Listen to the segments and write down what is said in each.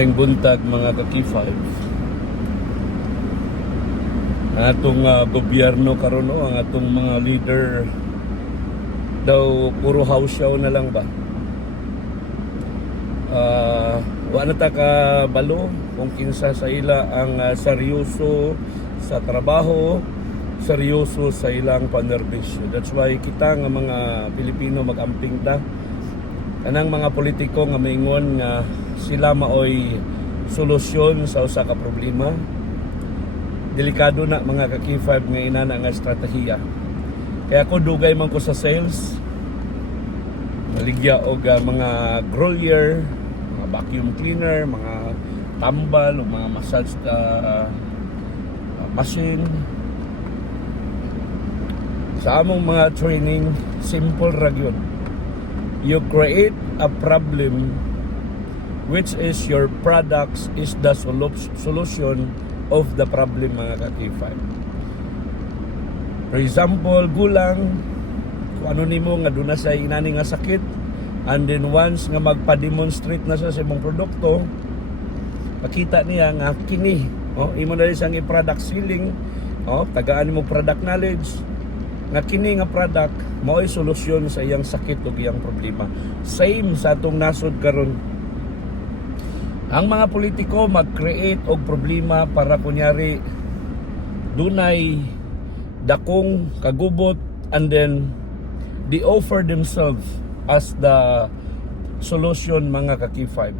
Ang buntag mga ka-K5 atong gobyerno karon ang atong mga leader daw puro house show na lang ba. Wala ta ka balo kung kinsa sa ila ang seryoso sa trabaho, seryoso sa ilang panerbisyo. That's why kita nga mga Pilipino mag-amping ta kanang mga politiko nga maingon nga sila maoy solusyon sa usa ka problema. Delikado na mga ka-K5 nga inana nga estratehiya. Kaya ako dugay man ko sa sales, maligya og mga growler, mga vacuum cleaner, mga tambal, o mga massage machine. Sa among mga training, simple ra gyud. You create a problem which is your products is the solution of the problem mga ka-K5. For example, gulang, kung ano nimo nga doon na sa inani nga sakit, and then once nga magpa-demonstrate na sa imong produkto, makita niya nga kini, imo na siyang i-product selling, tagaan mo product knowledge, nga kini nga product mao'y solusyon sa iyang sakit o iyang problema. Same sa atong nasod karon. Ang mga politiko mag-create og problema para kunyari dunay dakong kagubot, and then they offer themselves as the solution mga ka-K5.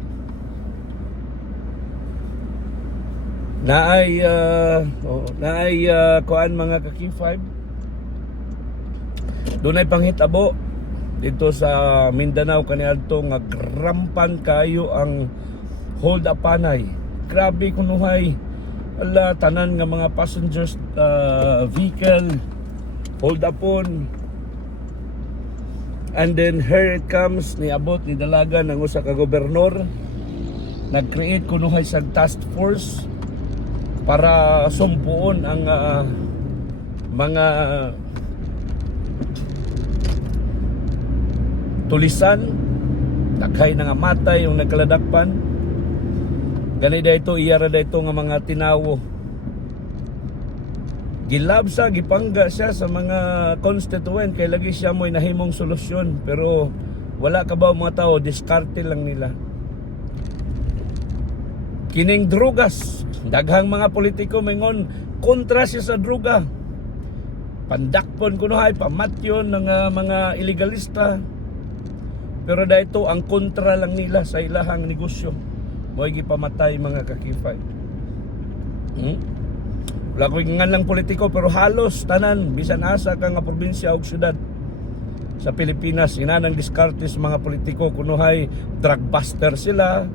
Naay kuan mga ka-K5. Dunay panghitabo dito sa Mindanao kaniadto nga grampan kayo ang hold upanay. Grabe kunuhay. Ala tanan nga mga passengers vehicle hold upon. And then here it comes niabot ni dalagan ng usa ka gobernador. Nag-create kunuhay sa task force para sumpuon ang mga tulisan, daghay na nga matay yung nagkaladakpan. Ganida ito, iyara da ito nga mga tinawo. Gilabsa, gipangga siya sa mga constituent kay lagi siya mo'y nahimong solusyon. Pero wala ka ba mga tao, diskarte lang nila. Kining drugas, daghang mga politiko maingon kontra siya sa druga. Pandakpon kunuhay, pamatyon ng mga illegalista. Pero dahito ang kontra lang nila sa ilahang negosyo. Mo'y gipamatay mga ka-K5. Wala ko nga lang politiko pero halos tanan bisan asa ka nga probinsya o syudad sa Pilipinas inanang diskartes mga politiko kunuhay drug buster sila.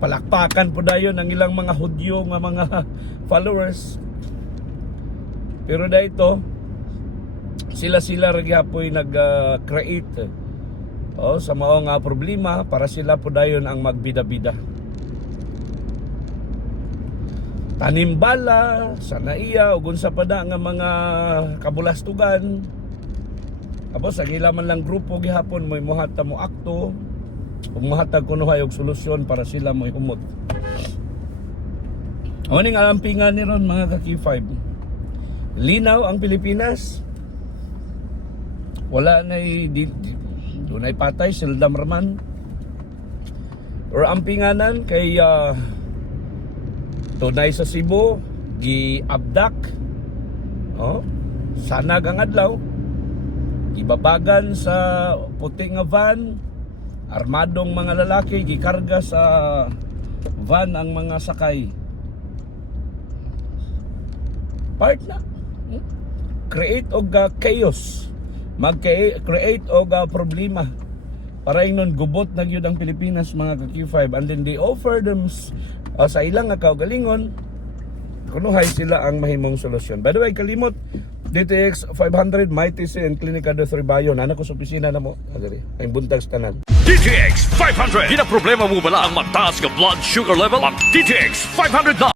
Palakpakan po dayon ang ilang mga Hudyo nga mga followers. Pero dahito sila ra gyapon nag-create sa maong problema para sila po dayon ang magbida-bida. Tanimbala, sanaiya, o gunsa pa da nga mga kabulastugan. Tapos ang ilaman lang grupo gihapon mo'y muhata mo akto, o muhatag kunuhay og solusyon para sila mo'y humot. O ning alampingan ni ron mga ka-K5. Linaw ang Pilipinas. Wala na dunay patay, sildam raman. Or ampinganan kay tunay sa Cebu, gi-abdak. Sanag ang adlaw. Gibabagan sa puti nga van, armadong mga lalaki, gikarga sa van ang mga sakay. Part na. Create og chaos. Mag-create og problema para inon gubot na gyud ang Pilipinas mga ka-K5, and then they offer them sa ilang nga kaugalingon kunuhay sila ang mahimong solusyon. By the way, kalimot DTX 500 Mighty C and Clinica de Tribayon ana ko sa opisina na mo agari ang buntag sa tanan. DTX 500 gina problema mo bala ang mataas nga blood sugar level? Ang DTX 500 na